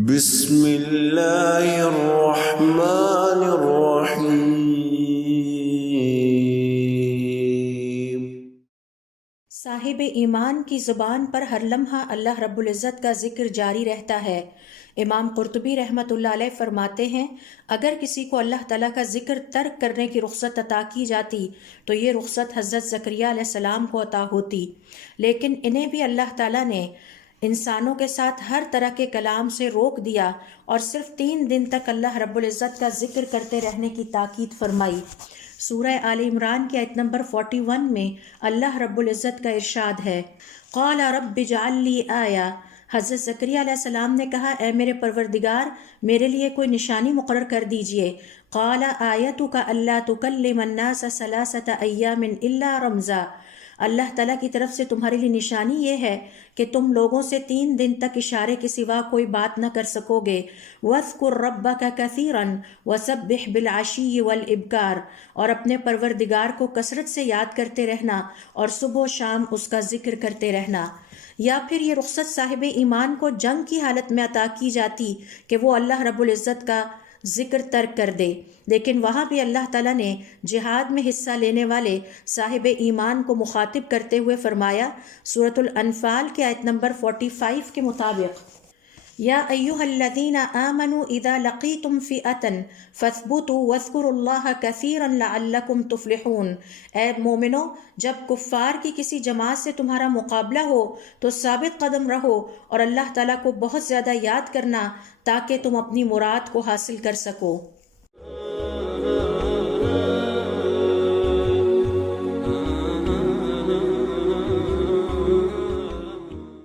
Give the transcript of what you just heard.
بسم اللہ الرحمن الرحیم۔ صاحب ایمان کی زبان پر ہر لمحہ اللہ رب العزت کا ذکر جاری رہتا ہے۔ امام قرطبی رحمۃ اللہ علیہ فرماتے ہیں، اگر کسی کو اللہ تعالیٰ کا ذکر ترک کرنے کی رخصت عطا کی جاتی تو یہ رخصت حضرت زکریا علیہ السلام کو عطا ہوتی، لیکن انہیں بھی اللہ تعالیٰ نے انسانوں کے ساتھ ہر طرح کے کلام سے روک دیا اور صرف 3 دن تک اللہ رب العزت کا ذکر کرتے رہنے کی تاکید فرمائی۔ سورہ آل عمران کی آیت نمبر 41 میں اللہ رب العزت کا ارشاد ہے، قال رب اجعل لی آیہ۔ حضرت زکریا علیہ السلام نے کہا، اے میرے پروردگار، میرے لیے کوئی نشانی مقرر کر دیجئے۔ قال آیتک الا تکلم الناس 3 ایام الا رمزا۔ اللہ تعالیٰ کی طرف سے تمہارے لیے نشانی یہ ہے کہ تم لوگوں سے 3 دن تک اشارے کے سوا کوئی بات نہ کر سکو گے۔ وَاذْكُرْ رَبَّكَ كَثِيرًا وَسَبِّحْ بِالْعَشِيِّ وَالْإِبْكَارِ، اور اپنے پروردگار کو کثرت سے یاد کرتے رہنا اور صبح و شام اس کا ذکر کرتے رہنا۔ یا پھر یہ رخصت صاحب ایمان کو جنگ کی حالت میں عطا کی جاتی کہ وہ اللہ رب العزت کا ذکر ترک کر دے، لیکن وہاں بھی اللہ تعالیٰ نے جہاد میں حصہ لینے والے صاحب ایمان کو مخاطب کرتے ہوئے فرمایا، سورۃ الانفال کی آیت نمبر 45 کے مطابق، یا ایھا الذین آمنوا اذا لقیتم فئۃ فاثبتوا واذکروا اللہ کثیرا لعلکم تفلحون۔ اے مومنو، جب کفار کی کسی جماعت سے تمہارا مقابلہ ہو تو ثابت قدم رہو اور اللہ تعالیٰ کو بہت زیادہ یاد کرنا تاکہ تم اپنی مراد کو حاصل کر سکو۔